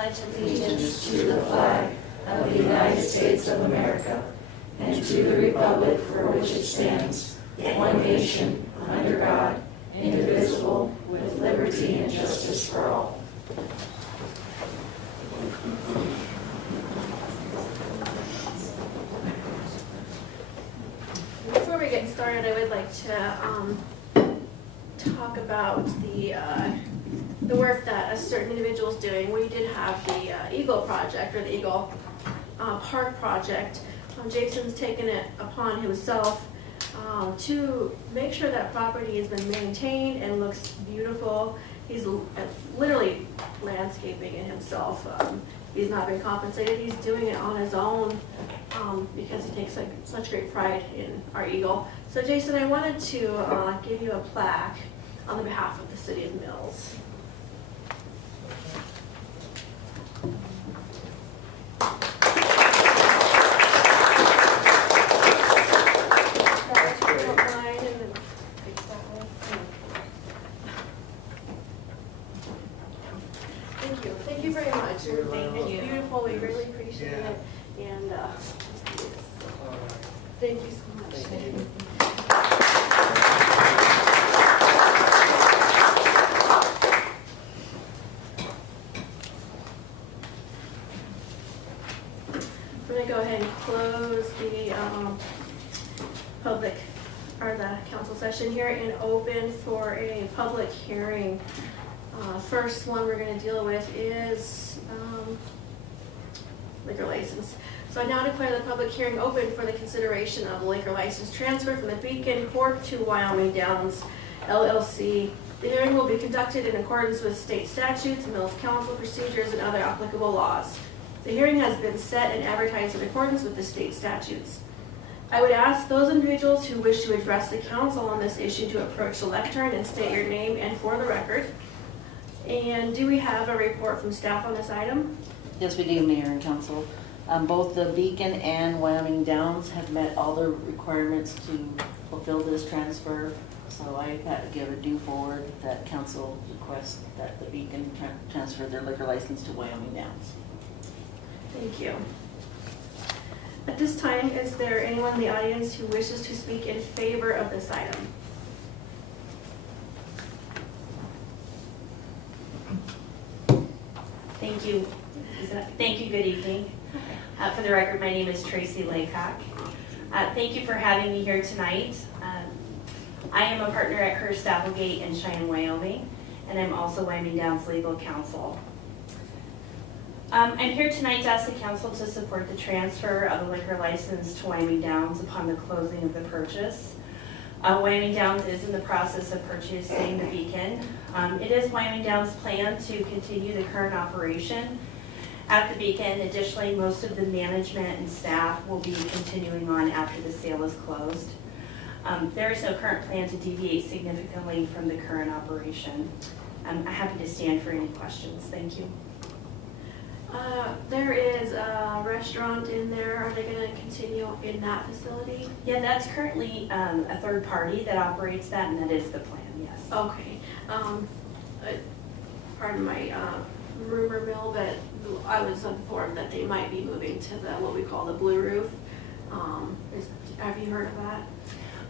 pledge allegiance to the flag of the United States of America and to the republic for which it stands, one nation, under God, indivisible, with liberty and justice for all. Before we get started, I would like to talk about the work that a certain individual is doing. We did have the Eagle Project, or the Eagle Park Project. Jason's taken it upon himself to make sure that property has been maintained and looks beautiful. He's literally landscaping it himself. He's not been compensated. He's doing it on his own because he takes such great pride in our Eagle. So Jason, I wanted to give you a plaque on the behalf of the City of Mills. Thank you very much. Thank you. Beautiful. We really appreciate it. And thank you so much. Thank you. We're going to go ahead and close the the council session here and open for a public hearing. First one we're going to deal with is liquor license. So I now declare the public hearing open for the consideration of the liquor license transfer from the Beacon Corp to Wyoming Downs LLC. The hearing will be conducted in accordance with state statutes, Mills Council procedures, and other applicable laws. The hearing has been set and advertised in accordance with the state statutes. I would ask those individuals who wish to address the council on this issue to approach the lectern and state your name and for the record. And do we have a report from staff on this item? Yes, we do, Mayor and Council. Both the Beacon and Wyoming Downs have met all the requirements to fulfill this transfer. So I had to give a due forward that council request that the Beacon transfer their liquor license to Wyoming Downs. Thank you. At this time, is there anyone in the audience who wishes to speak in favor of this item? Thank you. Thank you. Good evening. For the record, my name is Tracy Laycock. Thank you for having me here tonight. I am a partner at Hearst Applegate in Cheyenne, Wyoming, and I'm also Wyoming Downs Legal Counsel. I'm here tonight to ask the council to support the transfer of the liquor license to Wyoming Downs upon the closing of the purchase. Wyoming Downs is in the process of purchasing the Beacon. It is Wyoming Downs' plan to continue the current operation at the Beacon. Additionally, most of the management and staff will be continuing on after the sale is closed. There is no current plan to deviate significantly from the current operation. I'm happy to stand for any questions. Thank you. There is a restaurant in there. Are they going to continue in that facility? Yeah, that's currently a third party that operates that, and that is the plan, yes. Okay. Pardon my rumor mill, but I was informed that they might be moving to what we call the Blue Roof. Have you heard of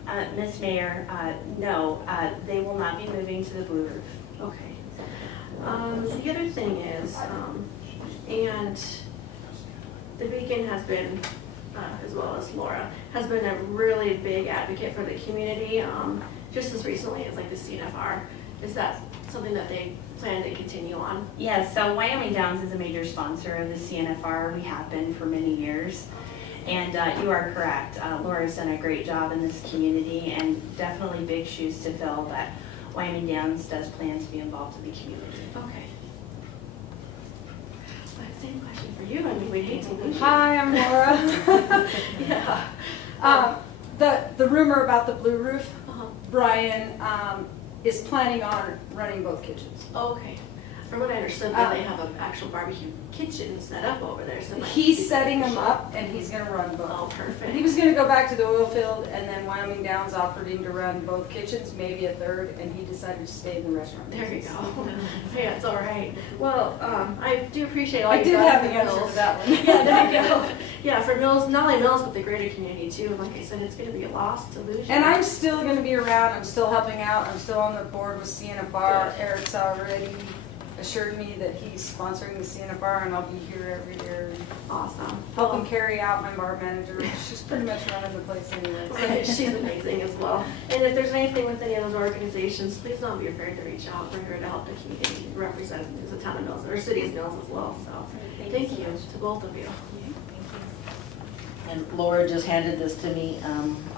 that? Ms. Mayor, no, they will not be moving to the Blue Roof. Okay. The other thing is, and the Beacon has been, as well as Laura, has been a really big advocate for the community, just as recently as like the CNFR. Is that something that they plan to continue on? Yes, so Wyoming Downs is a major sponsor of the CNFR. We have been for many years. And you are correct. Laura's done a great job in this community and definitely big shoes to fill, but Wyoming Downs does plan to be involved in the community. Okay. Same question for you. I mean, we'd hate to lose you. Hi, I'm Laura. Yeah. The rumor about the Blue Roof, Uh-huh. Brian is planning on running both kitchens. Okay. From what I understood, though, they have an actual barbecue kitchen set up over there, so it might be He's setting them beneficial. up and he's gonna run Oh, both. perfect. He was gonna go back to the oil field and then Wyoming Downs offered him to run both kitchens, maybe a third, and he decided to stay in the restaurant. There you business. go. Yeah, it's all right. Well, I do appreciate all I you did brought have for the answer Mills. to that one. Yeah, there you go. Yeah, for Mills, not only Mills, but the greater community too. And like I said, it's gonna be a loss to lose you. And I'm still gonna be around, I'm still helping out, I'm still on the board with CNFR. Eric's already assured me that he's sponsoring the CNFR and I'll be here every year. Awesome. Helping carry out my bar manager, she's pretty much running the place anyway. Right, she's amazing as well. And if there's anything with any of those organizations, please don't be afraid to reach out. We're here to help the community and represent the town of Mills, or city of Mills as well, so. Thank you to both of you. And Laura just handed this to me,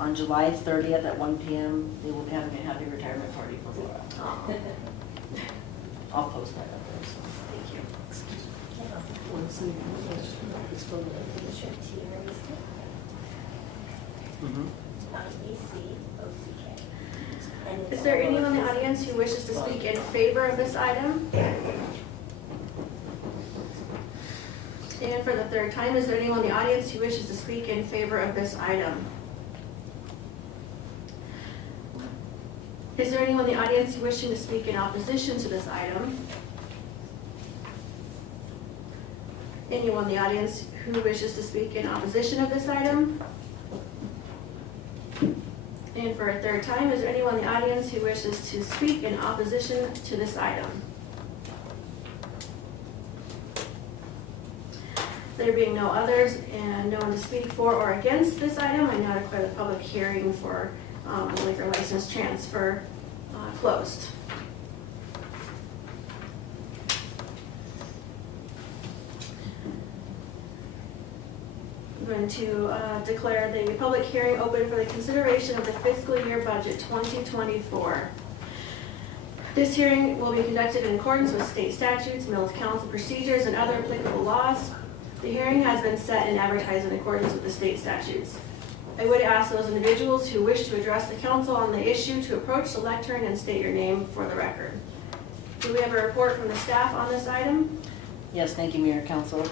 on July 30th at 1 PM, they will be having a happy retirement party for Laura. Oh, I'll post that up there, so. thank you. Is there anyone in the audience who wishes to speak in favor of this item? And for the third time, is there anyone in the audience who wishes to speak in favor of this item? Is there anyone in the audience wishing to speak in opposition to this item? Anyone in the audience who wishes to speak in opposition of this item? And for a third time, is there anyone in the audience who wishes to speak in opposition to this item? There being no others and no one to speak for or against this item, I now declare the public hearing for the liquor license transfer closed. I'm going to declare the public hearing open for the consideration of the fiscal year budget 2024. This hearing will be conducted in accordance with state statutes, Mills Council procedures, and other applicable laws. The hearing has been set and advertised in accordance with the state statutes. I would ask those individuals who wish to address the council on the issue to approach the lectern and state your name for the record. Do we have a report from the staff on this item? Yes, thank you, Mayor and Council.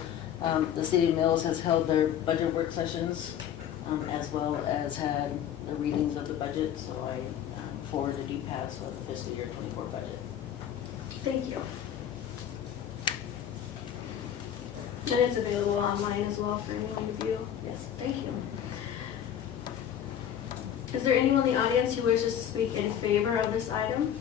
The City of Mills has held their budget work sessions, as well as had the readings of the budget, so I forwarded EPAS with the fiscal year 24 budget. Thank you. And it's available online as well for anyone to view. Yes, thank you. Is there anyone in the audience who wishes to speak in favor of this item?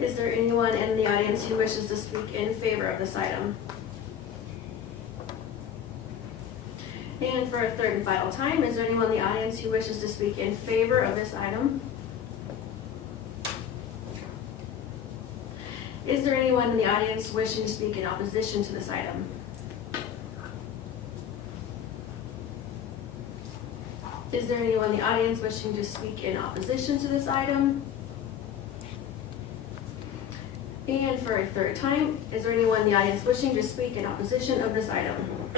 Is there anyone in the audience who wishes to speak in favor of this item? And for a third and final time, is there anyone in the audience who wishes to speak in favor of this item? Is there anyone in the audience wishing to speak in opposition to this item? Is there anyone in the audience wishing to speak in opposition to this item? And for a third time, is there anyone in the audience wishing to speak in opposition of this item?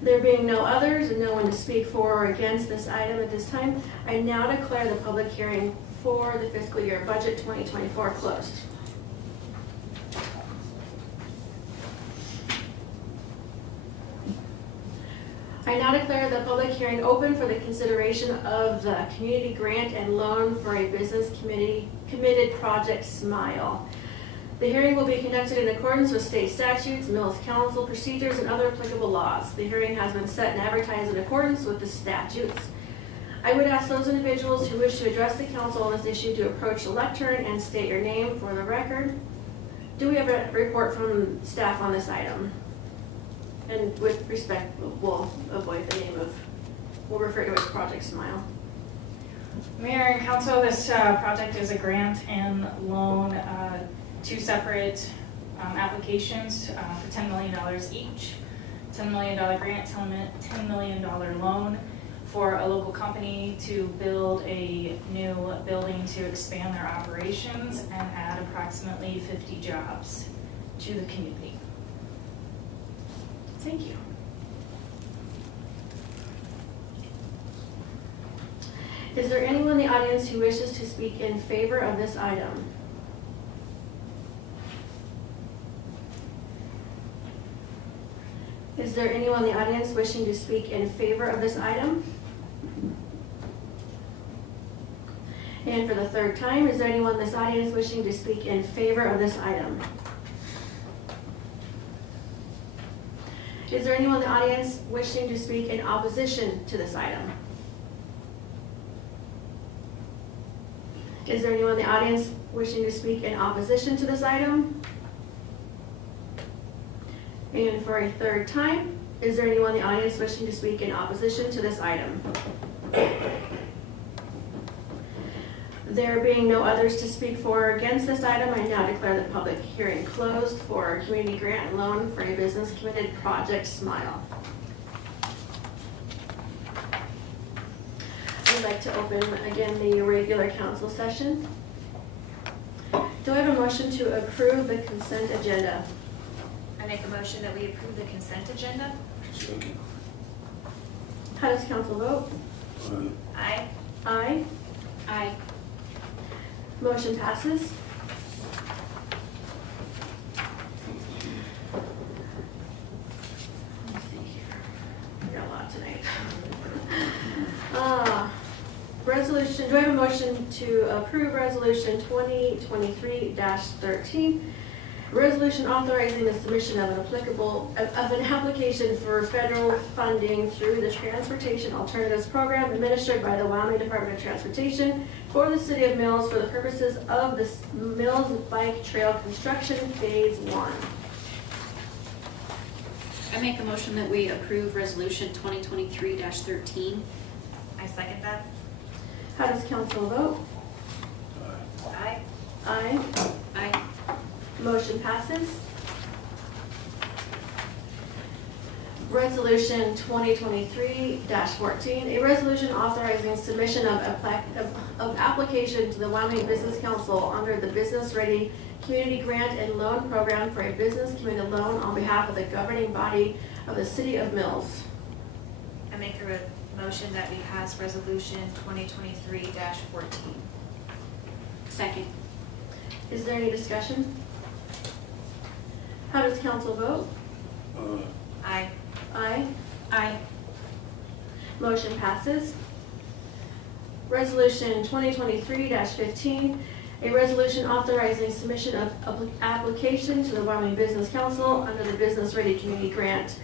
There being no others and no one to speak for or against this item at this time, I now declare the public hearing for the fiscal year budget 2024 closed. I now declare the public hearing open for the consideration of the community grant and loan for a business committed project SMILE. The hearing will be conducted in accordance with state statutes, Mills Council procedures, and other applicable laws. The hearing has been set and advertised in accordance with the statutes. I would ask those individuals who wish to address the council on this issue to approach the lectern and state your name for the record. Do we have a report from staff on this item? And with respect, we'll avoid the name of, we'll refer to it as Project SMILE. Mayor and Council, this project is a grant and loan, two separate applications for $10 million each. $10 million grant, $10 million loan for a local company to build a new building to expand their operations and add approximately 50 jobs to the community. Thank you. Is there anyone in the audience who wishes to speak in favor of this item? Is there anyone in the audience wishing to speak in favor of this item? And for the third time, is there anyone in this audience wishing to speak in favor of this item? Is there anyone in the audience wishing to speak in opposition to this item? Is there anyone in the audience wishing to speak in opposition to this item? And for a third time, is there anyone in the audience wishing to speak in opposition to this item? There being no others to speak for or against this item, I now declare the public hearing closed for community grant and loan for a business committed project SMILE. I'd like to open again the regular council session. Do I have a motion to approve the consent agenda? I make a motion that we approve the consent agenda. Second. How does council vote? Aye. Aye. Aye. Motion passes. Let's see here. We got a lot tonight. Resolution, do I have a motion to approve resolution 2023-13? Resolution authorizing the submission of an application for federal funding through the Transportation Alternatives Program administered by the Wyoming Department of Transportation for the City of Mills for the purposes of the Mills Bike Trail Construction Phase 1. I make a motion that we approve resolution 2023-13. I second that. How does council vote? Aye. Aye. Aye. Motion passes. Resolution 2023-14, a resolution authorizing submission of application to the Wyoming Business Council under the Business Ready Community Grant and Loan Program for a business committed loan on behalf of the governing body of the City of Mills. I make a motion that we pass resolution 2023-14. Second. Is there any discussion? How does council vote? Aye. Aye. Aye. Motion passes. Resolution 2023-15, a resolution authorizing submission of application to the Wyoming Business Council under the Business Ready Community Grant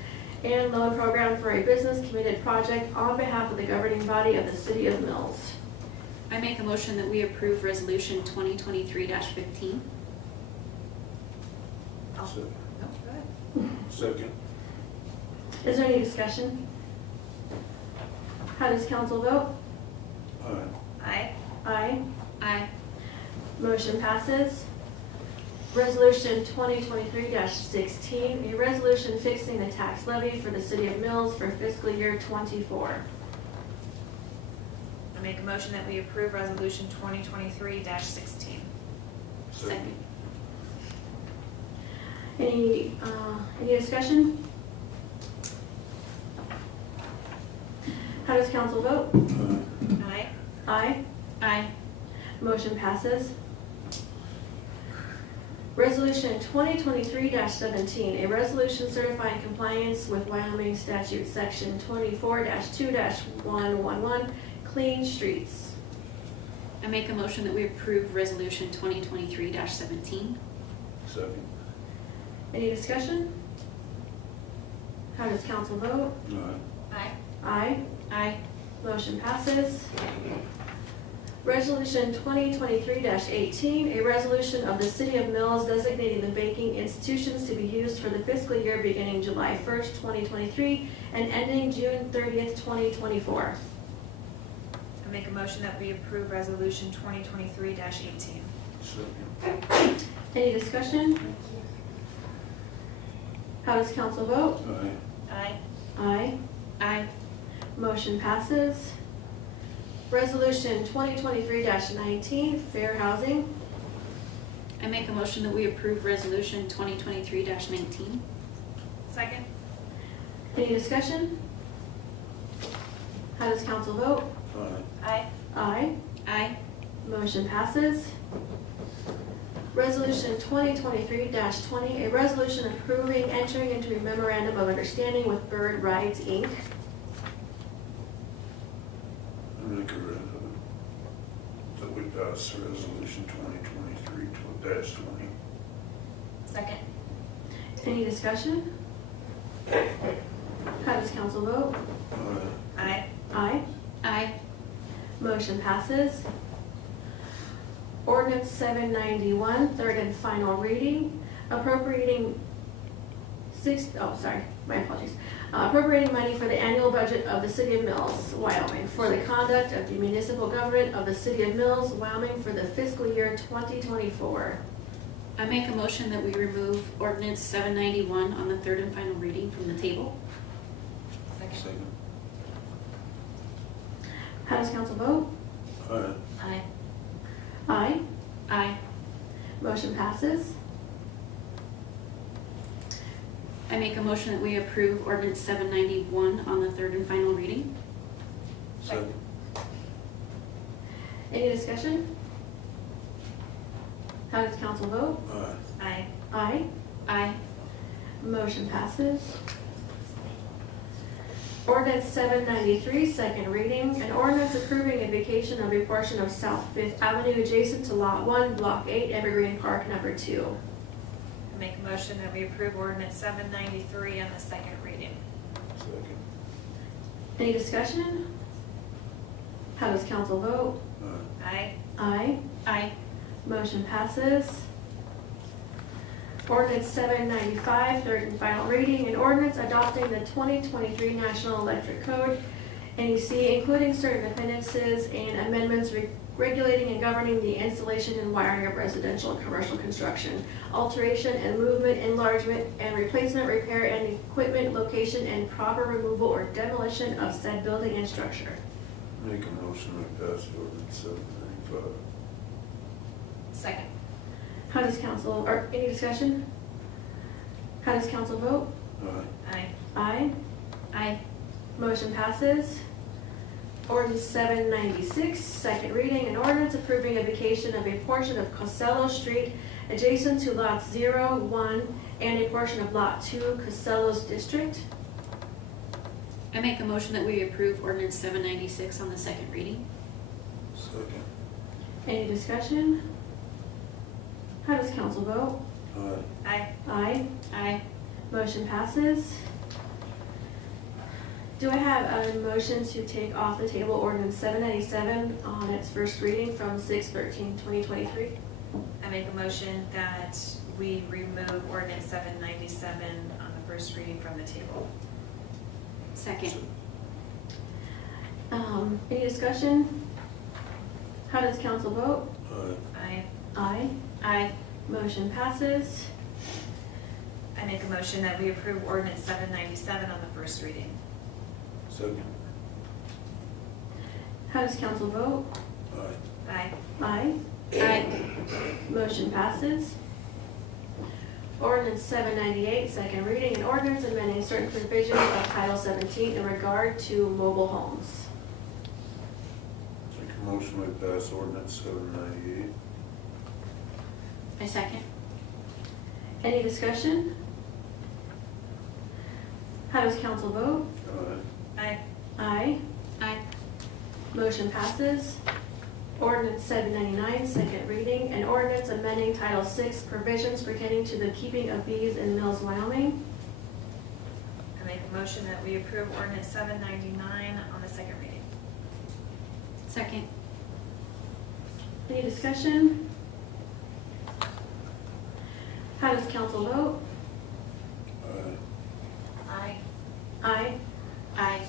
and Loan Program for a business committed project on behalf of the governing body of the City of Mills. I make a motion that we approve resolution 2023-15. Second. Is there any discussion? How does council vote? Aye. Aye. Aye. Motion passes. Resolution 2023-16, a resolution fixing the tax levy for the City of Mills for fiscal year '24. I make a motion that we approve resolution 2023-16. Second. Any discussion? How does council vote? Aye. Aye. Aye. Motion passes. Resolution 2023-17, a resolution certifying compliance with Wyoming Statute Section 24-2-111, clean streets. I make a motion that we approve resolution 2023-17. Second. Any discussion? How does council vote? Aye. Aye. Aye. Motion passes. Resolution 2023-18, a resolution of the City of Mills designating the banking institutions to be used for the fiscal year beginning July 1st, 2023 and ending June 30th, 2024. I make a motion that we approve resolution 2023-18. Second. Any discussion? How does council vote? Aye. Aye. Aye. Motion passes. Resolution 2023-19, fair housing. I make a motion that we approve resolution 2023-19. Second. Any discussion? How does council vote? Aye. Aye. Aye. Motion passes. Resolution 2023-20, a resolution approving entering into a memorandum of understanding with Bird Rides, Inc. I make that we pass resolution 2023-20. Second. Any discussion? How does council vote? Aye. Aye. Aye. Aye. Motion passes. Ordinance 791, third and final reading, appropriating appropriating money for the annual budget of the City of Mills, Wyoming, for the conduct of the municipal government of the City of Mills, Wyoming for the fiscal year 2024. I make a motion that we remove ordinance 791 on the third and final reading from the table. Second. How does council vote? Aye. Aye. Aye. Aye. Motion passes. I make a motion that we approve ordinance 791 on the third and final reading. Second. Any discussion? How does council vote? Aye. Aye. Aye. Aye. Motion passes. Ordinance 793, second reading, an ordinance approving a vacation of a portion of South Fifth Avenue adjacent to Lot 1, Block 8, Evergreen Park Number 2. I make a motion that we approve ordinance 793 on the second reading. Second. Any discussion? How does council vote? Aye. Aye. Aye. Aye. Motion passes. Ordinance 795, third and final reading, an ordinance adopting the 2023 National Electric Code, NEC, including certain appendices and amendments regulating and governing the installation and wiring of residential and commercial construction, alteration and movement, enlargement and replacement, repair and equipment, location and proper removal or demolition of said building and structure. Make a motion we pass ordinance 795. Second. How does council, or any discussion? How does council vote? Aye. Aye. Aye. Aye. Motion passes. Ordinance 796, second reading, an ordinance approving a vacation of a portion of Costello Street adjacent to lots 0, 1, and a portion of lot 2, Costello's district. I make a motion that we approve ordinance 796 on the second reading. Second. Any discussion? How does council vote? Aye. Aye. Aye. Aye. Motion passes. Do I have a motion to take off the table ordinance 797 on its first reading from 6/13/2023? I make a motion that we remove ordinance 797 on the first reading from the table. Second. Any discussion? How does council vote? Aye. Aye. Aye. Aye. Motion passes. I make a motion that we approve ordinance 797 on the first reading. Second. How does council vote? Aye. Aye. Aye. Aye. Motion passes. Ordinance 798, second reading, an ordinance amending certain provisions of Title 17 in regard to mobile homes. Make a motion we pass ordinance 798. I second. Any discussion? How does council vote? Aye. Aye. Aye. Aye. Motion passes. Ordinance 799, second reading, an ordinance amending Title 6 provisions pertaining to the keeping of bees in Mills, Wyoming. I make a motion that we approve ordinance 799 on the second reading. Second. Any discussion? How does council vote? Aye. Aye. Aye. Aye.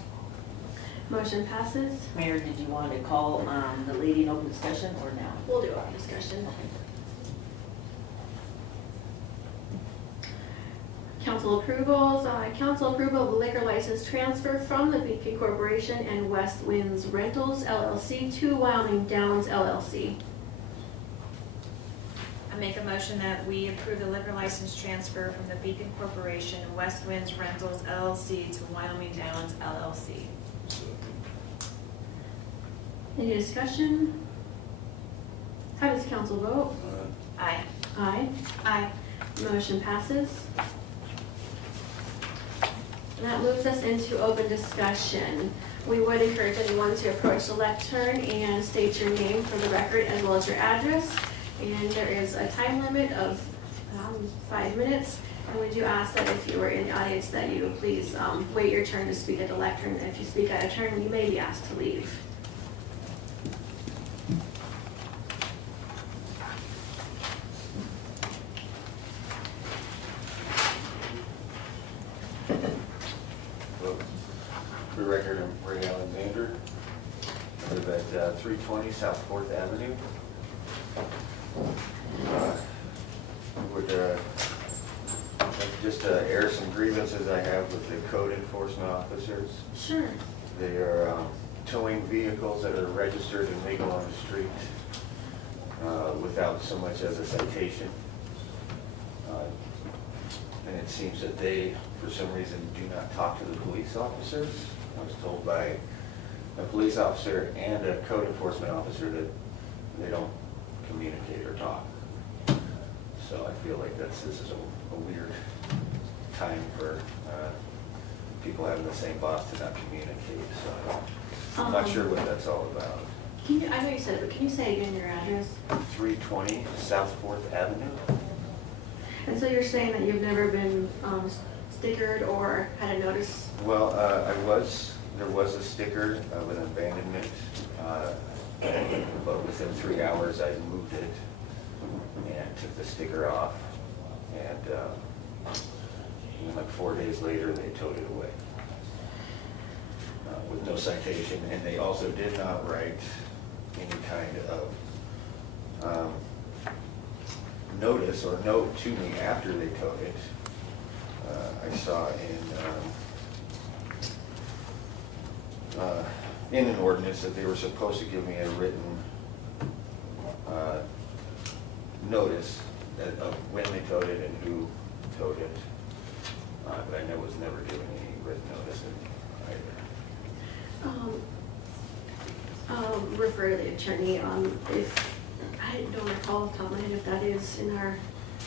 Motion passes. Mayor, did you want to call the lady in open discussion or now? We'll do our discussion. Council approvals, council approval of liquor license transfer from the Beacon Corporation and West Winds Rentals LLC to Wyoming Downs LLC. I make a motion that we approve the liquor license transfer from the Beacon Corporation and West Winds Rentals LLC to Wyoming Downs LLC. Second. Any discussion? How does council vote? Aye. Aye. Aye. Motion passes. And that moves us into open discussion. We would encourage anyone to approach the lectern and state your name for the record as well as your address. And there is a time limit of 5 minutes. And we do ask that if you were in the audience that you please wait your turn to speak at the lectern. If you speak out of turn, you may be asked to leave. For the record, I'm Ray Alexander. I live at 320 South 4th Avenue. Would just air some grievances I have with the code enforcement officers. Sure. They are towing vehicles that are registered and legal on the street without so much as a citation. And it seems that they, for some reason, do not talk to the police officers. I was told by a police officer and a code enforcement officer that they don't communicate or talk. So I feel like this is a weird time for people having the same boss to not communicate. So I'm not sure what that's all about. I know you said it, but can you say again your address? 320 South 4th Avenue. And so you're saying that you've never been stickered or had a notice? Well, there was a sticker of an abandonment, but within 3 hours I moved it and took the sticker off. And like 4 days later, they towed it away with no citation. And they also did not write any kind of notice or note to me after they towed it. I saw in an ordinance that they were supposed to give me a written notice of when they towed it and who towed it. But I was never given any written notice either. Refer to the attorney if, I don't recall off the top of my head if that is in our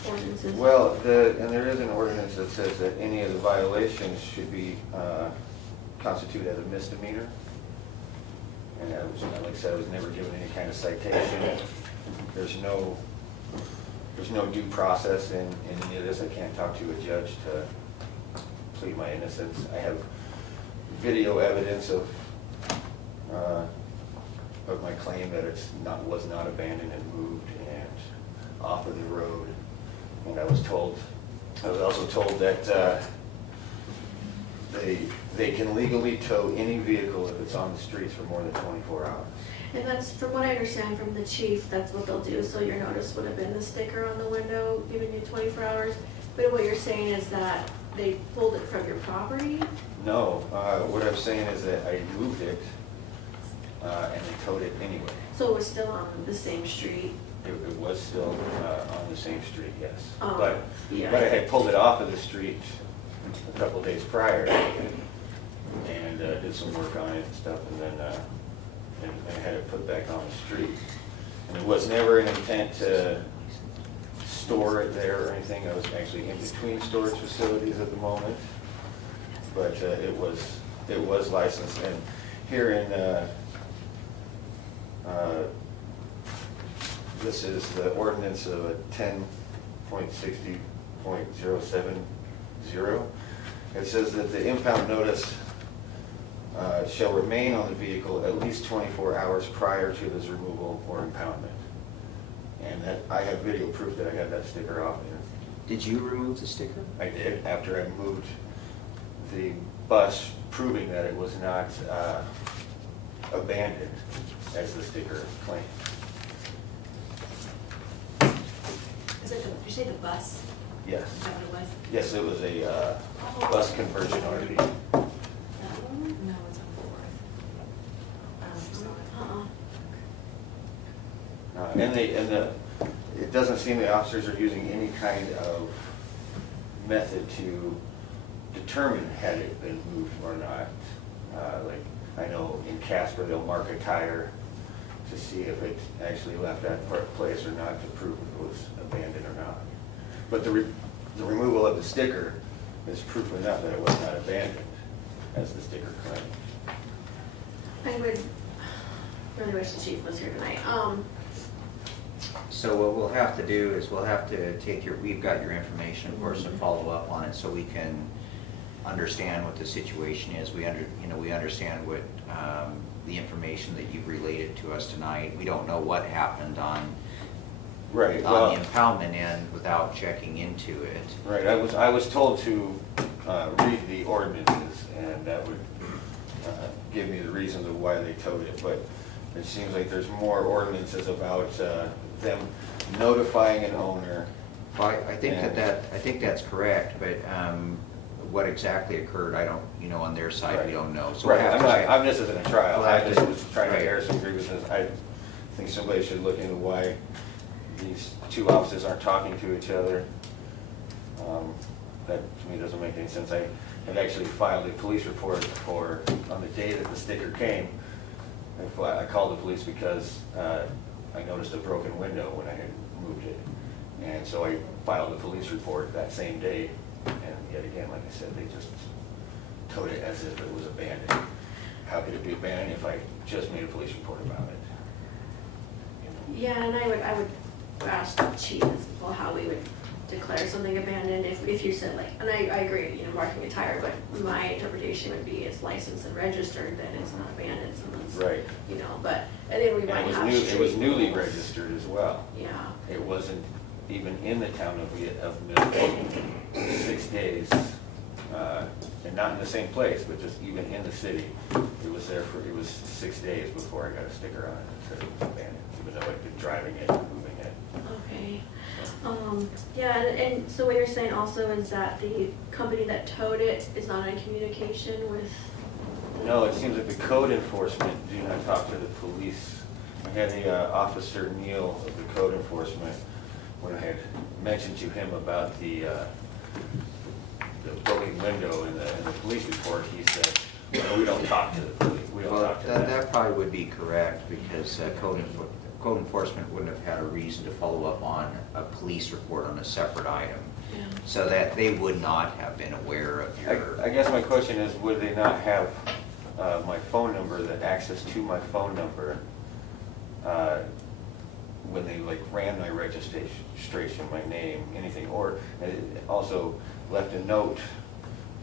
ordinances. Well, and there is an ordinance that says that any of the violations should be constituted as a misdemeanor. And like I said, I was never given any kind of citation. There's no due process in any of this. I can't talk to a judge to plead my innocence. I have video evidence of my claim that was not abandoned and moved and off of the road. And I was also told that they can legally tow any vehicle if it's on the streets for more than 24 hours. And that's, from what I understand from the chief, that's what they'll do. So your notice would have been the sticker on the window giving you 24 hours. But what you're saying is that they pulled it from your property? No, what I'm saying is that I moved it and they towed it anyway. So it was still on the same street? It was still on the same street, yes. Oh, yeah. But I had pulled it off of the street a couple days prior and did some work on it and stuff, and then and had it put back on the street. And it was never an intent to store it there or anything. I was actually in between storage facilities at the moment, but it was licensed. And here in this is the ordinance of 10.60.070. It says that the impound notice shall remain on the vehicle at least 24 hours prior to its removal or impoundment. And that I have video proof that I had that sticker off there. Did you remove the sticker? I did, after I moved the bus, proving that it was not abandoned, as the sticker claimed. Did you say the bus? Yes. Is that what it was? Yes, it was a bus conversion RV. No, it's on Fourth. It doesn't seem the officers are using any kind of method to determine had it been moved or not. Like I know in Casper they'll mark a tire to see if it actually left that place or not, to prove if it was abandoned or not. But the removal of the sticker is proof enough that it was not abandoned, as the sticker claimed. I would really wish the chief was here tonight. So what we'll have to do is we'll have to take we've got your information, of course, and follow up on it so we can understand what the situation is. We understand what the information that you've related to us tonight. We don't know what happened on Right. on the impoundment end without checking into it. Right, I was told to read the ordinances, and that would give me the reasons of why they towed it, but it seems like there's more ordinances about them notifying an owner. Well, I think that's correct, but what exactly occurred, I don't, on their side, we don't know. So we'll Right, have to I'm just in a trial, we'll I have just to- was trying to right. air some grievances. I think somebody should look into why these two officers aren't talking to each other. That to me doesn't make any sense. I had actually filed a police report on the day that the sticker came. I called the police because I noticed a broken window when I had moved it. And so I filed a police report that same day, and yet again, like I said, they just towed it as if it was abandoned. How could it be abandoned if I just made a police report about it? Yeah, and I would ask the chief as well how we would declare something abandoned if you said and I agree, marking a tire, but my interpretation would be it's licensed and registered, then it's not abandoned, someone's, Right. but, and then we might have It was street newly rules. registered as well. Yeah, It wasn't even in the town of Middletown 6 days, and not in the same place, but just even in the city. It was 6 days before I got a sticker on it that said it was abandoned, even though I'd been driving it and moving it. okay. Yeah, and so what you're saying also is that the company that towed it is not in communication with? No, it seems like the code enforcement do not talk to the police. I had the officer Neil of the code enforcement, when I had mentioned to him about the broken window in the police report, he said, well, we don't talk to the police, we don't Well, talk to them. that probably would be correct, because code enforcement wouldn't have had a reason to follow up on a police report on a separate item. Yeah. So that they would not have been aware of your. I guess my question is, would they not have my phone number, the access to my phone number, when they ran my registration, my name, anything, or also left a note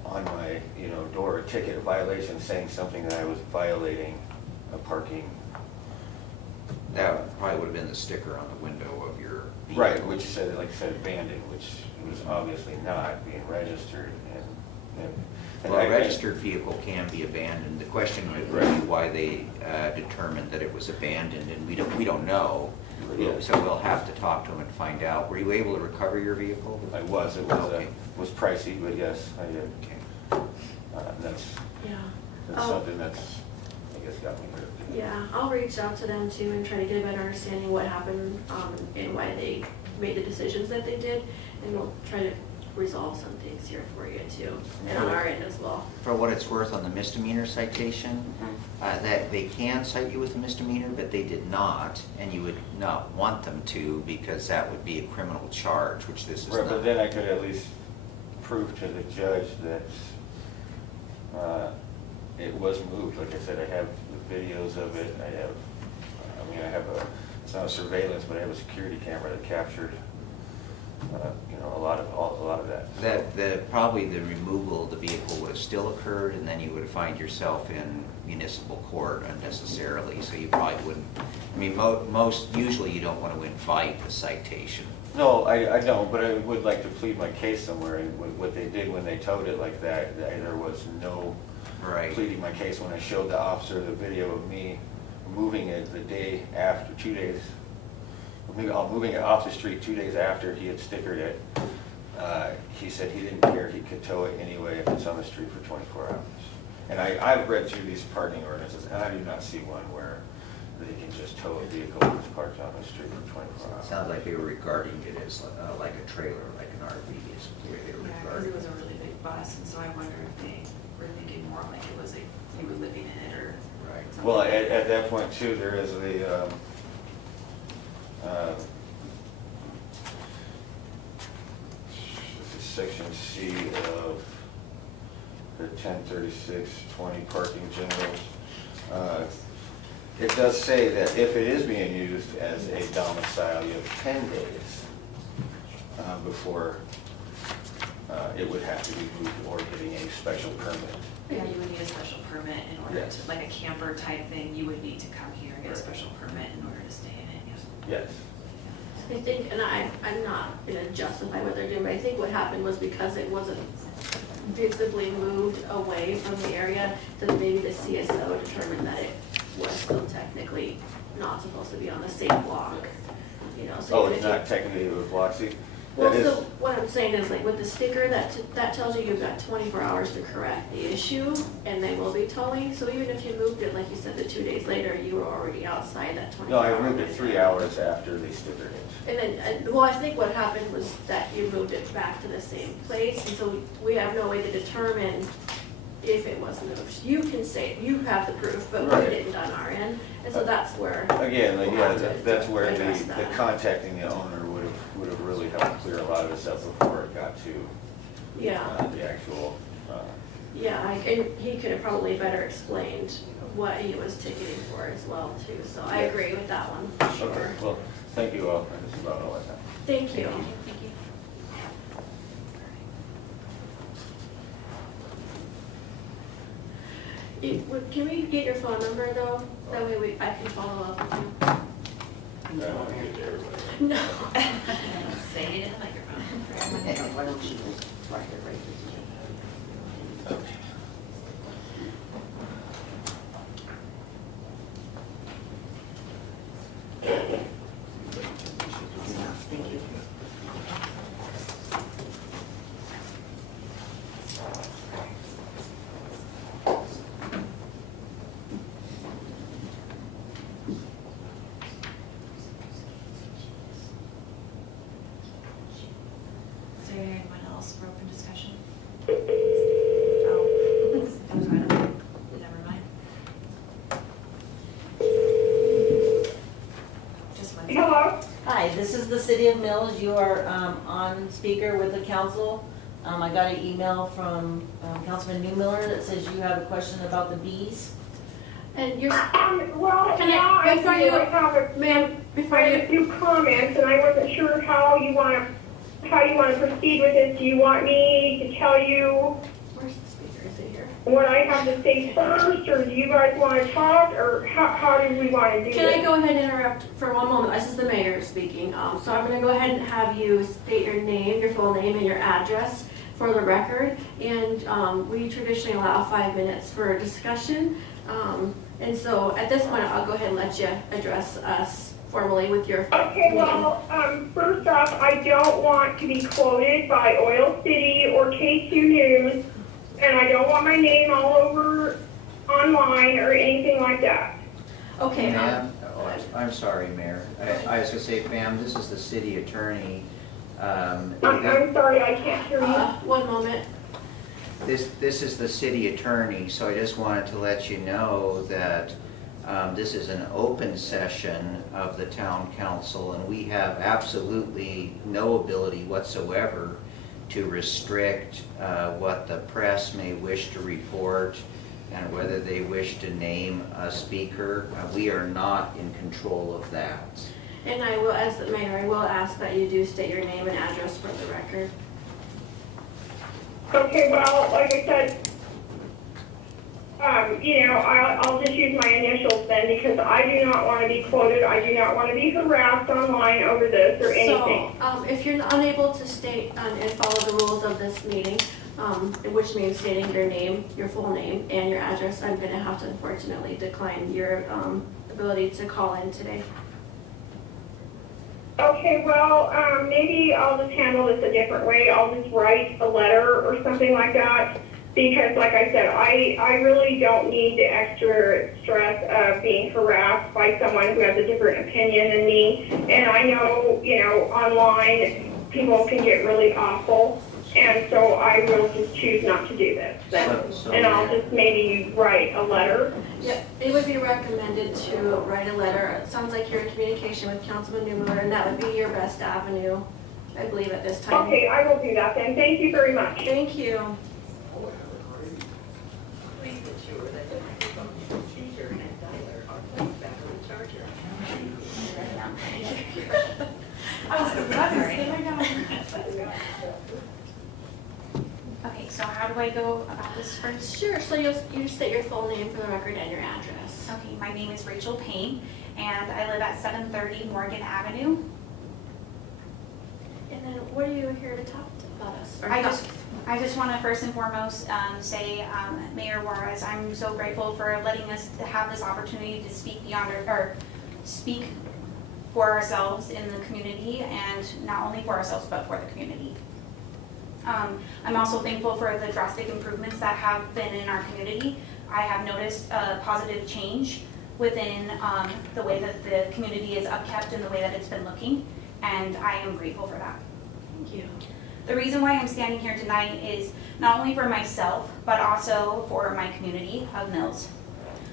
on my door, a ticket, a violation, saying something that I was violating a parking. That probably would have been the sticker on the window of your vehicle. Right, which said, like I said, abandoned, which was obviously not being registered. And Well, a registered vehicle can be abandoned. The question would be why they determined that it was abandoned, and we don't know. Yeah. So we'll have to talk to them and find out. Were you able to recover your vehicle? I was. It was pricey, but yes, I did. Okay. That's Yeah. something that's, I guess, got me hurt. Yeah, I'll reach out to them too and try to get a better understanding what happened and why they made the decisions that they did, and we'll try to resolve some things here for you too, and on our end as well. For what it's worth, on the misdemeanor citation, that they can cite you with a misdemeanor, but they did not, and you would not want them to, because that would be a criminal charge, which this is Right, not. but then I could at least prove to the judge that it was moved. Like I said, I have the videos of it. I have it's not a surveillance, but I have a security camera that captured, a lot of that. That probably the removal of the vehicle would have still occurred, and then you would find yourself in municipal court unnecessarily, so you probably wouldn't, usually you don't want to invite the citation. No, I don't, but I would like to plead my case somewhere, and what they did when they towed it like that, there was no pleading my case when I showed the officer the video of me moving it the day after, 2 days, moving it off the street 2 days after he had stickered it. He said he didn't care, he could tow it anyway if it's on the street for 24 hours. And I've read through these parking ordinances, and I do not see one where they can just tow a vehicle that's parked on the street for 24 hours. It sounds like they were regarding it as like a trailer, like an RV is the way they were Yeah, because regarding it was it. a really big bus, and so I wonder if they were thinking more like it was you were living in it, or Right. Well, at that point too, there is the, this is section C of the 1036-20 parking generals. It does say that if it is being used as a domicile, you have 10 days before it would have to be moved or getting a special permit. Yeah, you would need a special permit in order Yes. to, like a camper type thing, you would need to come here and get a special permit in order to stay in it, yes. Yes. I think, and I'm not gonna justify what they're doing, but I think what happened was because it wasn't visibly moved away from the area, that maybe the CSO determined that it was still technically not supposed to be on the same block, you know, so. Oh, even it's if you- not technically a block C? Well, That is, so what I'm saying is like with the sticker, that tells you you've got 24 hours to correct the issue and they will be towing. So even if you moved it, like you said, the 2 days later, you were already outside that 24 no, hour. I moved it 3 hours after they stickered it. And then, well, I think what happened was that you moved it back to the same place. And so we have no way to determine if it was moved. You can say, you have the proof, but we Right. didn't on our end. And so that's where. Again, like, we'll yeah, have to that's where address the that. contacting the owner would have really helped clear a lot of this up before it got to Yeah. the actual, Yeah, and he could have probably better explained what he was ticketing for as well too, so I agree with that one, for okay, sure. well, thank you all, and this is about all I have. Thank you. Thank you. Can we get your phone number though? That way I can follow up with you. No. Say it in the microphone. Why don't you write it right here? Thank you. Is there anyone else for open discussion? Oh, I'm sorry, never mind. Just one. Hello? Hi, this is the City of Mills. You are on speaker with the council. I got an email from Councilman Newmiller that says you have a question about the bees. And you're, Well, Can I- now I before really you- have a, ma'am, before I have you, a few comments, and I wasn't sure how you want to proceed with this. Do you want me to tell you where's the speaker, is it here? what I have to say first, or do you guys want to talk, or how do we want to do Can I this? go ahead and interrupt for one moment? This is the mayor speaking. So I'm gonna go ahead and have you state your name, your full name and your address for the record. And we traditionally allow 5 minutes for discussion. And so at this point, I'll go ahead and let you address us formally with your Okay, name. well, first off, I don't want to be quoted by Oil City or K2 News, and I don't want my name all over online or anything like that. Okay. Ma'am, I'm sorry, Mayor. I was gonna say, ma'am, this is the city attorney. I'm sorry, I can't hear you. One moment. This is the city attorney, so I just wanted to let you know that this is an open session of the town council, and we have absolutely no ability whatsoever to restrict what the press may wish to report and whether they wish to name a speaker. We are not in control of that. And I will, as the mayor, I will ask that you do state your name and address for the record. Okay, well, like I said, I'll just use my initials then, because I do not want to be quoted. I do not want to be harassed online over this or anything. So, if you're unable to state and follow the rules of this meeting, which means stating your name, your full name, and your address, I'm gonna have to unfortunately decline your ability to call in today. Okay, well, maybe I'll just handle this a different way. I'll just write a letter or something like that. Because like I said, I really don't need the extra stress of being harassed by someone who has a different opinion than me. And I know, online, people can get really awful. And so I will just choose not to do this. And I'll just maybe write a letter. Yeah, it would be recommended to write a letter. It sounds like you're in communication with Councilman Newmiller, and that would be your best avenue, I believe, at this time. Okay, I will do that then. Thank you very much. Thank you. Okay, so how do I go about this first? Sure, so you state your full name for the record and your address. Okay, my name is Rachel Payne, and I live at 730 Morgan Avenue. And then what are you here to talk about us? Or I just want to first and foremost say, Mayor Juarez, I'm so grateful for letting us to have this opportunity to speak speak for ourselves in the community, and not only for ourselves, but for the community. I'm also thankful for the drastic improvements that have been in our community. I have noticed a positive change within the way that the community is upkept and the way that it's been looking, and I am grateful for that. Thank you. The reason why I'm standing here tonight is not only for myself, but also for my community of Mills.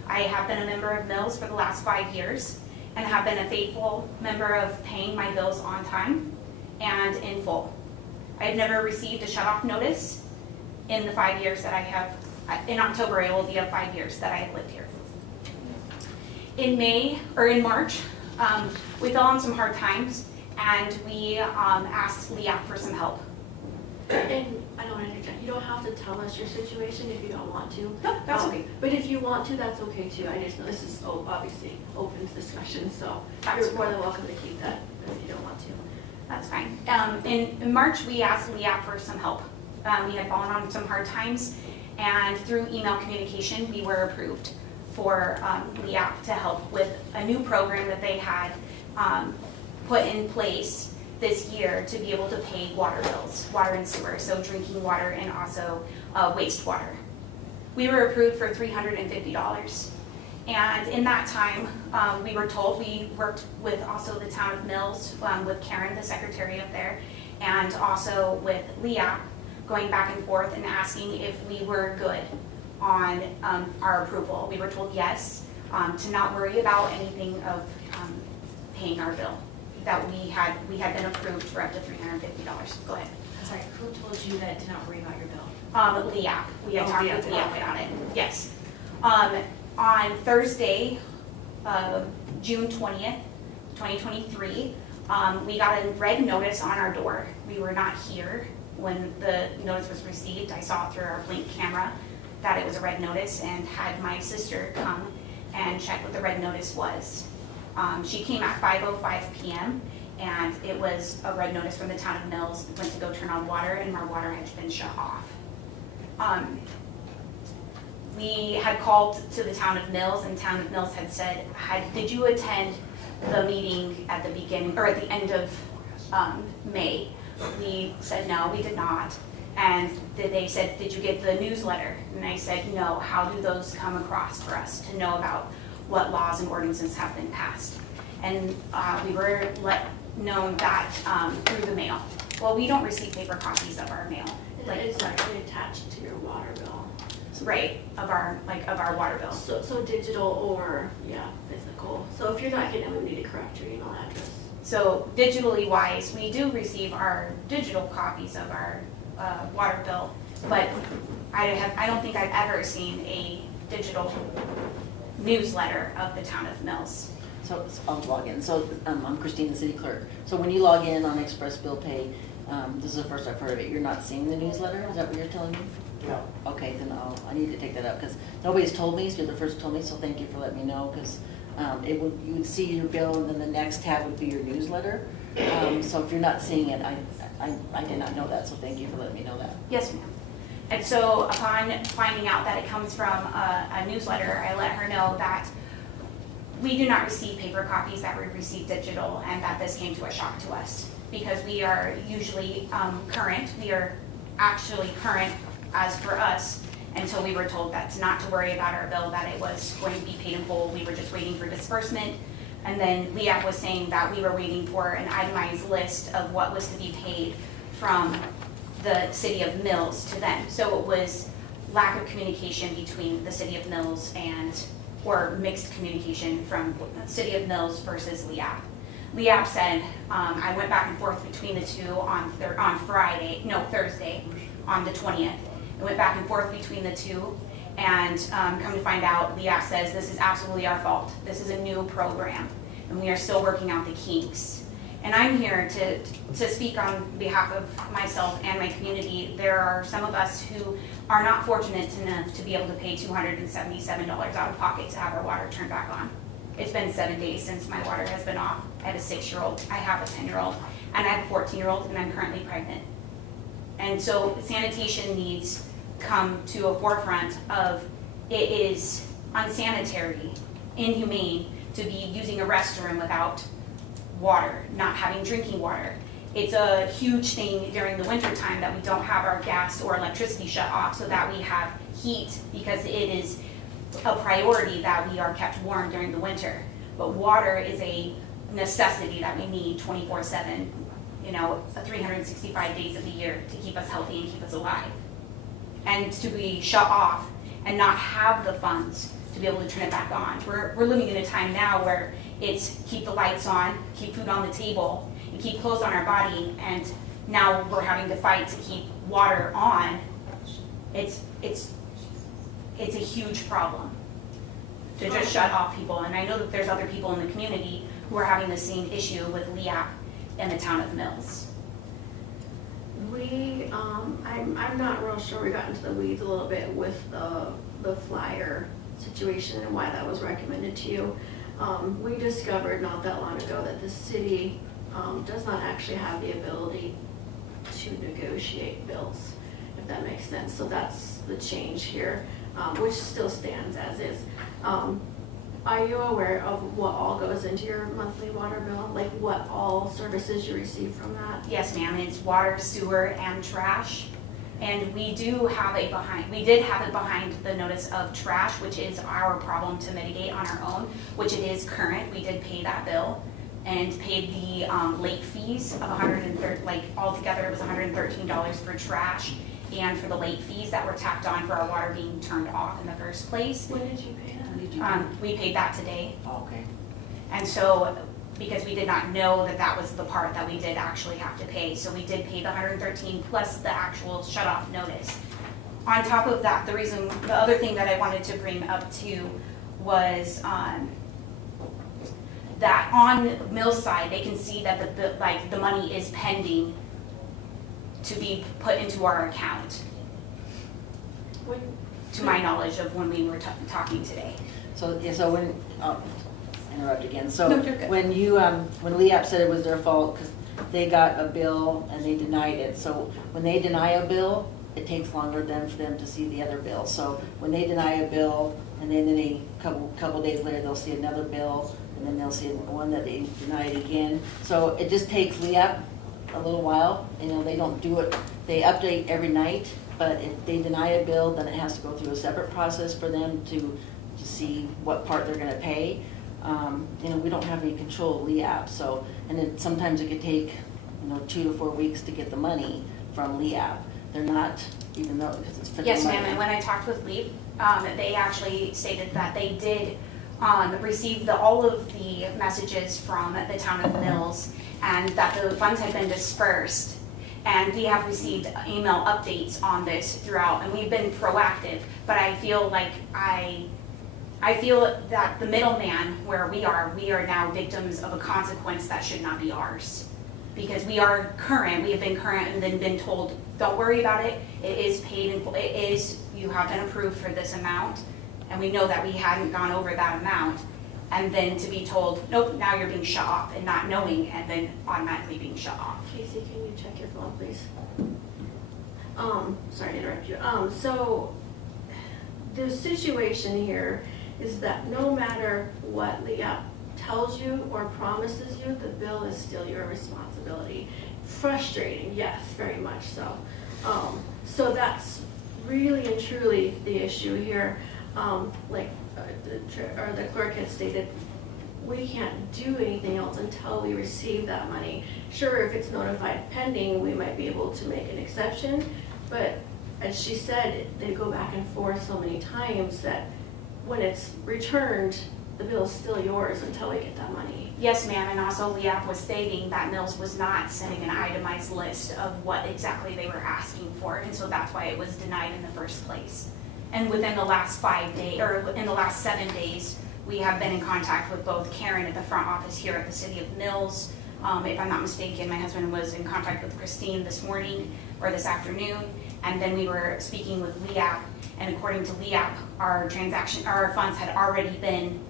I have been a member of Mills for the last 5 years and have been a faithful member of paying my bills on time and in full. I've never received a shut-off notice in the 5 years that I have. In October, it will be of 5 years that I have lived here. In March, we fell on some hard times, and we asked LEAP for some help. And I don't want to interject. You don't have to tell us your situation if you don't want to. No, that's okay. But if you want to, that's okay too. I just know this is obviously open discussion, so That's you're more than welcome to keep that if you don't want to. That's fine. In March, we asked LEAP for some help. We had fallen on some hard times, and through email communication, we were approved for LEAP to help with a new program that they had put in place this year to be able to pay water bills, water and sewer, so drinking water and also wastewater. We were approved for $350. And in that time, we were told, we worked with also the town of Mills, with Karen, the secretary up there, and also with LEAP, going back and forth and asking if we were good on our approval. We were told yes, to not worry about anything of paying our bill, that we had been approved for up to $350. Go ahead. I'm sorry, who told you that to not worry about your bill? LEAP. We had talked with LEAP, LEAP okay. on it. Yes. On Thursday, June 20th, 2023, we got a red notice on our door. We were not here when the notice was received. I saw through our Blink camera that it was a red notice and had my sister come and check what the red notice was. She came at 5:05 p.m. and it was a red notice from the town of Mills. Went to go turn on water and our water had been shut off. We had called to the town of Mills, and town of Mills had said, did you attend the meeting at the beginning, or at the end of May? We said, no, we did not. And they said, did you get the newsletter? And I said, no. How do those come across for us to know about what laws and ordinances have been passed? And we were let known that through the mail. Well, we don't receive paper copies of our mail. Like it's actually attached to your water bill. Right, of our water bill. So digital or, yeah, physical. So if you're not getting it, we need to correct your email address. So digitally wise, we do receive our digital copies of our water bill, but I don't think I've ever seen a digital newsletter of the town of Mills. So I'll log in. So I'm Christine, the city clerk. So when you log in on Express Bill Pay, this is the first I've heard of it. You're not seeing the newsletter? Is that what you're telling me? No. Okay, then I need to take that up because nobody's told me. So you're the first who told me. So thank you for letting me know because you would see your bill and then the next tab would be your newsletter. So if you're not seeing it, I did not know that. So thank you for letting me know that. Yes, ma'am. And so upon finding out that it comes from a newsletter, I let her know that we do not receive paper copies, that we receive digital, and that this came to a shock to us because we are usually current. We are actually current as for us, and so we were told that's not to worry about our bill, that it was going to be paid in full. We were just waiting for disbursement. And then LEAP was saying that we were waiting for an itemized list of what was to be paid from the city of Mills to them. So it was lack of communication between the city of Mills or mixed communication from city of Mills versus LEAP. LEAP said, I went back and forth between the two on Thursday, on the 20th. I went back and forth between the two, and come to find out, LEAP says this is absolutely our fault. This is a new program, and we are still working out the kinks. And I'm here to speak on behalf of myself and my community. There are some of us who are not fortunate enough to be able to pay $277 out of pocket to have our water turned back on. It's been 7 days since my water has been off. I have a 6-year-old, I have a 10-year-old, and I have a 14-year-old, and I'm currently pregnant. And so sanitation needs come to a forefront of it is unsanitary, inhumane to be using a restroom without water, not having drinking water. It's a huge thing during the winter time that we don't have our gas or electricity shut off so that we have heat, because it is a priority that we are kept warm during the winter. But water is a necessity that we need 24/7, 365 days of the year to keep us healthy and keep us alive. And to be shut off and not have the funds to be able to turn it back on. We're living in a time now where it's keep the lights on, keep food on the table, and keep clothes on our body, and now we're having to fight to keep water on. It's a huge problem to just shut off people. And I know that there's other people in the community who are having the same issue with LEAP in the town of Mills. I'm not real sure, we got into the weeds a little bit with the flyer situation and why that was recommended to you. We discovered not that long ago that the city does not actually have the ability to negotiate bills, if that makes sense. So that's the change here, which still stands as is. Are you aware of what all goes into your monthly water bill? Like what all services you receive from that? Yes, ma'am, it's water, sewer, and trash. And we did have it behind the notice of trash, which is our problem to mitigate on our own, which it is current. We did pay that bill and paid the late fees of altogether it was $113 for trash and for the late fees that were tacked on for our water being turned off in the first place. When did you pay that? We paid that today. Oh, okay. And so, because we did not know that was the part that we did actually have to pay. So we did pay the $113 plus the actual shut-off notice. On top of that, the other thing that I wanted to bring up too was that on Mill's side, they can see that the money is pending to be put into our account. To my knowledge of when we were talking today. So when, interrupt again. So No, you're good. when LEAP said it was their fault because they got a bill and they denied it. So when they deny a bill, it takes longer for them to see the other bill. So when they deny a bill and then a couple days later they'll see another bill and then they'll see one that they denied again. So it just takes LEAP a little while. They don't do it. They update every night, but if they deny a bill, then it has to go through a separate process for them to see what part they're going to pay. We don't have any control of LEAP, so, and then sometimes it could take 2 to 4 weeks to get the money from LEAP. They're not, even though, because it's federal Yes, money. ma'am, and when I talked with LEAP, they actually stated that they did receive all of the messages from the town of Mills and that the funds had been dispersed. And we have received email updates on this throughout, and we've been proactive, but I feel like I feel that the middleman where we are now victims of a consequence that should not be ours. Because we have been current and then been told, don't worry about it, it is paid, you have been approved for this amount, and we know that we hadn't gone over that amount, and then to be told, nope, now you're being shut off, and not knowing, and then automatically being shut off. Casey, can you check your phone, please? Sorry to interrupt you. So the situation here is that no matter what LEAP tells you or promises you, the bill is still your responsibility. Frustrating, yes, very much so. So that's really and truly the issue here. The clerk had stated, we can't do anything else until we receive that money. Sure, if it's notified pending, we might be able to make an exception, but as she said, they go back and forth so many times that when it's returned, the bill's still yours until we get that money. Yes, ma'am, and also LEAP was stating that Mills was not sending an itemized list of what exactly they were asking for, and so that's why it was denied in the first place. And within the last 5 days, or in the last 7 days, we have been in contact with both Karen at the front office here at the City of Mills. If I'm not mistaken, my husband was in contact with Christine this morning or this afternoon, and then we were speaking with LEAP, and according to LEAP, our funds had already been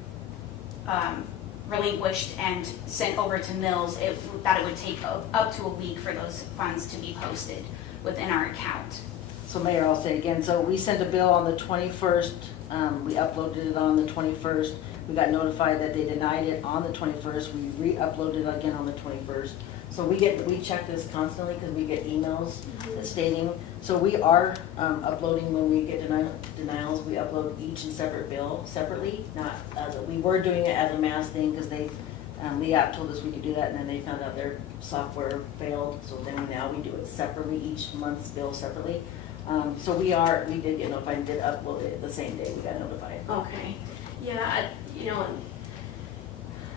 relinquished and sent over to Mills, that it would take up to a week for those funds to be posted within our account. So Mayor, I'll say again, so we sent a bill on the 21st, we uploaded it on the 21st, we got notified that they denied it on the 21st, we re-uploaded it again on the 21st. So we check this constantly because we get emails stating, so we are uploading when we get denials, we upload each and separate bill separately, not as we were doing it as a mass thing because they, the app told us we could do that and then they found out their software failed, so then now we do it separately, each month's bill separately. So we did get notified and did upload it the same day we got notified. Okay, yeah,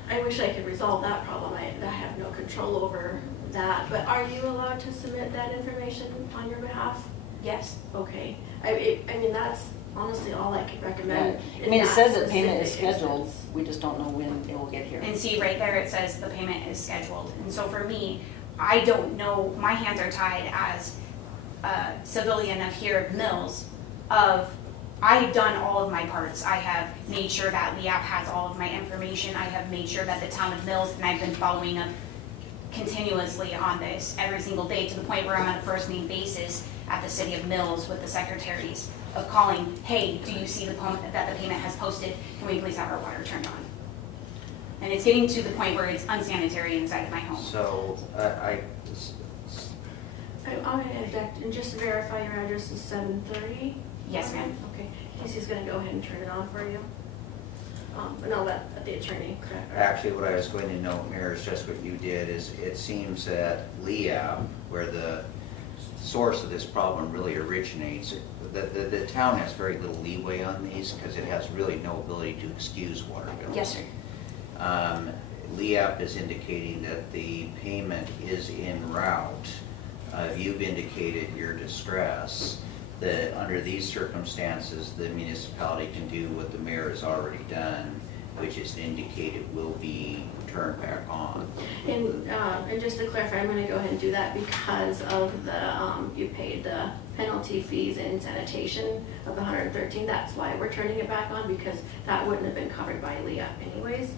I wish I could resolve that problem. I have no control over that, but are you allowed to submit that information on your behalf? Yes. Okay, I mean, that's honestly all I could recommend. I mean, it in says that that payment is specific scheduled, instance. we just don't know when it will get here. And see right there, it says the payment is scheduled. And so for me, I don't know, my hands are tied as a civilian of here at Mills I've done all of my parts. I have made sure that LEAP has all of my information. I have made sure that the town of Mills, and I've been following up continuously on this every single day to the point where I'm on a first name basis at the City of Mills with the secretaries of calling, hey, do you see that the payment has posted? Can we please have our water turned on? And it's getting to the point where it's unsanitary inside of my home. So, I'm going to interject and just verify your address is 730? Yes, ma'am. Okay, Casey's going to go ahead and turn it on for you. But no, let the attorney correct. actually, what I was going to note, Mayor, is just what you did, is it seems that LEAP, where the source of this problem really originates, the town has very little leeway on these because it has really no ability to excuse water bills. Yes, sir. LEAP is indicating that the payment is en route. You've indicated your distress, that under these circumstances, the municipality can do what the mayor has already done, which is indicated will be turned back on. And just to clarify, I'm going to go ahead and do that because of the, you paid the penalty fees and sanitation of the $113. That's why we're turning it back on, because that wouldn't have been covered by LEAP anyways.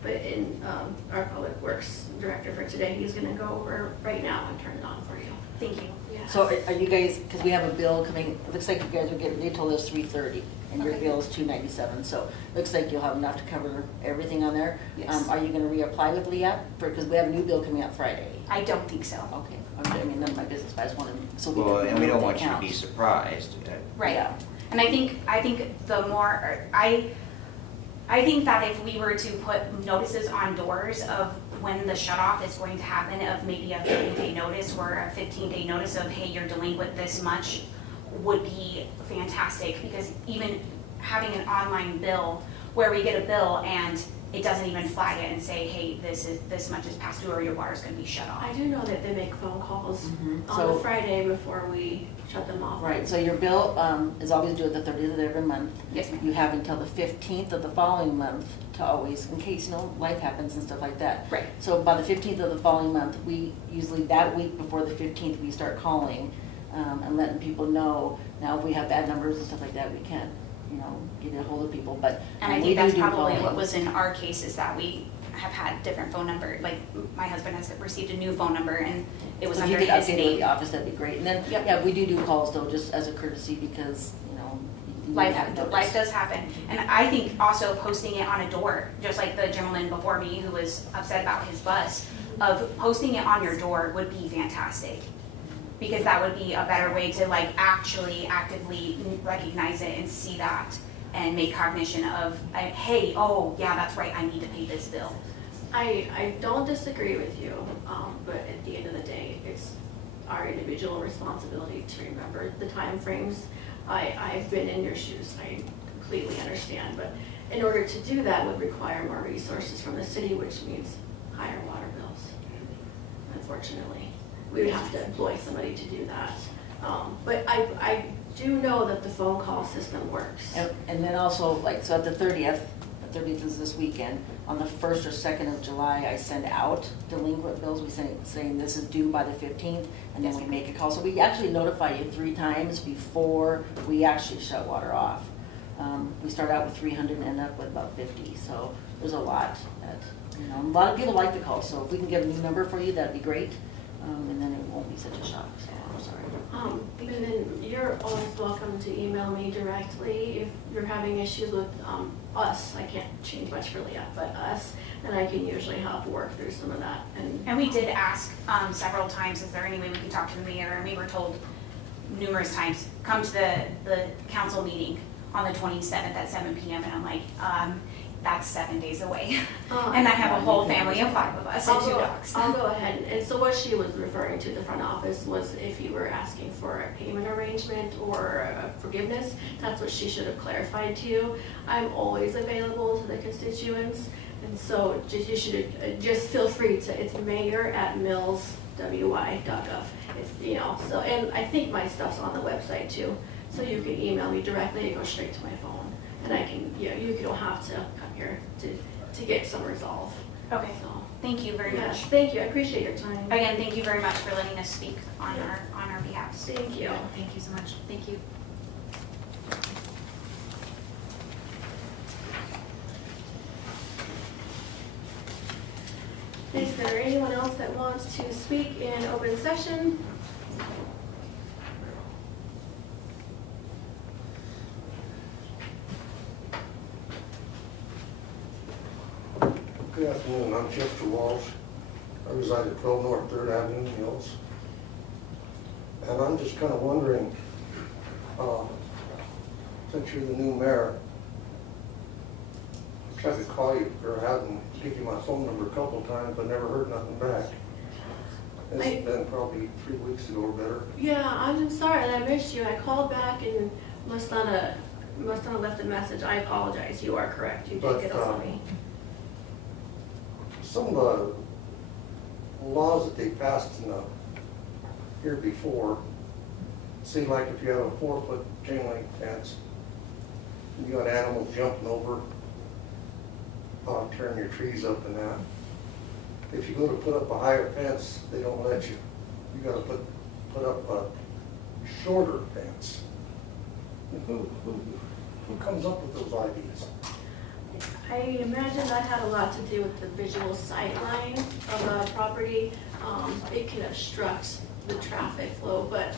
But in our Public Works Director for today, he's going to go over right now and turn it on for you. Thank you. Yes. So are you guys, because we have a bill coming, it looks like you guys are getting, they told us 330 and your Okay. bill is 297. So it looks like you'll have enough to cover everything on there. Yes. Are you going to reapply with LEAP? Because we have a new bill coming out Friday. I don't think so. Okay, I mean, none of my business, but I just wanted, so we Well, can. and we don't want you to count. be surprised. Right. Yeah. And I think the more, I think that if we were to put notices on doors of when the shut off is going to happen, of maybe a 30-day notice or a 15-day notice of, hey, you're delinquent this much, would be fantastic, because even having an online bill where we get a bill and it doesn't even flag it and say, hey, this much is past due or your water's gonna be shut off. I do know that they make phone calls on So- the Friday before we shut them off. Right, so your bill is always due at the 30th of every month. Yes, ma'am. You have until the 15th of the following month to always, in case, life happens and stuff like that. Right. So by the 15th of the following month, we usually, that week before the 15th, we start calling and letting people know. Now, if we have bad numbers and stuff like that, we can't, get a hold of people, but. And I we think that's do probably calling. what was in our case, is that we have had different phone number, like my husband has received a new phone number and it was So if under you could his update it with name. the office, that'd be great. And then, Yep. yeah, we do calls though, just as a courtesy because, you Life have notice. life does happen. And I think also posting it on a door, just like the gentleman before me who was upset about his bus, of posting it on your door would be fantastic. Because that would be a better way to actively recognize it and see that. and make cognition of, hey, oh, yeah, that's right, I need to pay this bill. I don't disagree with you, but at the end of the day, it's our individual responsibility to remember the time frames. I've been in your shoes, I completely understand, but in order to do that would require more resources from the city, which means higher water bills, unfortunately. We would have to employ somebody to do that. But I do know that the phone call system works. And then also, like, so at the 30th is this weekend, on the 1st or 2nd of July, I send out delinquent bills, we saying this is due by the 15th, and then we make a call. So we actually notify you 3 times before we actually shut water off. We start out with 300 and end up with about 50, so there's a lot that, a lot of people like the call, so if we can get a new number for you, that'd be great, and then it won't be such a shock, so I'm sorry. And then you're always welcome to email me directly if you're having issues with us. I can't change much for Leah, but us, and I can usually help work through some of that. And we did ask several times, is there any way we could talk to the mayor? And we were told numerous times, come to the council meeting on the 27th at 7 p.m. And I'm like, that's 7 days away. And I have a whole family of 5 of us and 2 dogs. I'll go ahead. And so what she was referring to, the front office, was if you were asking for a payment arrangement or forgiveness, that's what she should have clarified to you. I'm always available to the constituents. And so you should just feel free to, it's mayor@millswy.gov. It's, so, and I think my stuff's on the website too. So you can email me directly, it goes straight to my phone. And I can, you don't have to come here to get some resolve. Okay, So, thank you very yes, much. thank you, I appreciate your time. Again, thank you very much for letting us speak on our behalf. Thank you. Thank you so much. Thank you. Is there anyone else that wants to speak in open session? Good afternoon, I'm Chester Walsh. I reside at 12 North 3rd Avenue, Mills. And I'm just kind of wondering, since you're the new mayor, I tried to call you, or had and give you my phone number a couple times, but never heard nothing back. It's been probably 3 weeks ago or better. Yeah, I'm sorry that I missed you. I called back and must not have left a message. I apologize. You are correct. You did get a hold of me. Some of the laws that they passed here before, see, like if you have a 4-foot chain link fence, you got animals jumping over, tearing your trees up and that. If you go to put up a higher fence, they don't let you. You got to put up a shorter fence. Who comes up with those ideas? I imagine that had a lot to do with the visual sight line of the property. It can obstruct the traffic flow, but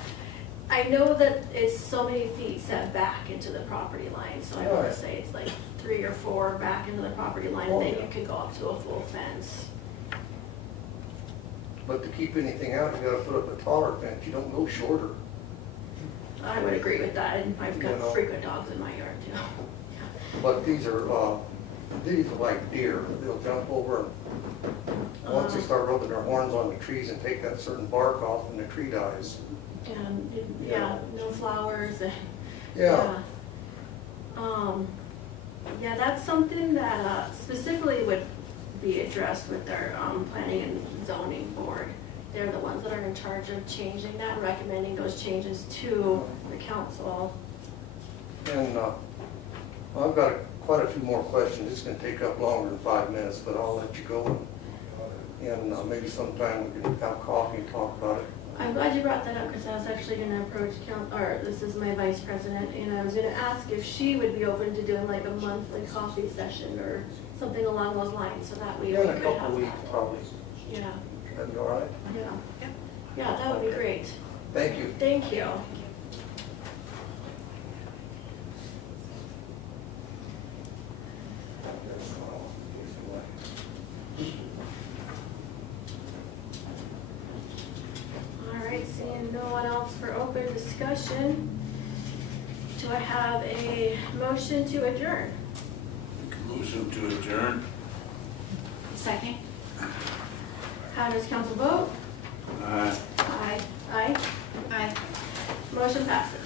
I know that it's so many feet set back into the property line, so I want to say it's like 3 or 4 back into the property line, and then you could go up to a full fence. But to keep anything out, you got to put up a taller fence. You don't go shorter. I would agree with that, and I've got frequent dogs in my yard too. But these are like deer. They'll jump over, and once they start rubbing their horns on the trees and take that certain bark off, and the tree dies. And no flowers and Yeah. Yeah, that's something that specifically would be addressed with our planning and zoning board. They're the ones that are in charge of changing that, recommending those changes to the council. And I've got quite a few more questions. It's going to take up longer than 5 minutes, but I'll let you go. And maybe sometime we can have coffee and talk about it. I'm glad you brought that up because I was actually going to approach this is my vice president, and I was going to ask if she would be open to doing like a monthly coffee session or something along those lines, so that we In could a couple have of weeks, that. probably. Yeah. That'd be all right? Yeah. Yeah, that would be great. Thank you. Thank you. All right, seeing no one else for open discussion, Do I have a motion to adjourn? Make a motion to adjourn. Second? How does council vote? Aye. Aye. Aye. Aye. Motion passes.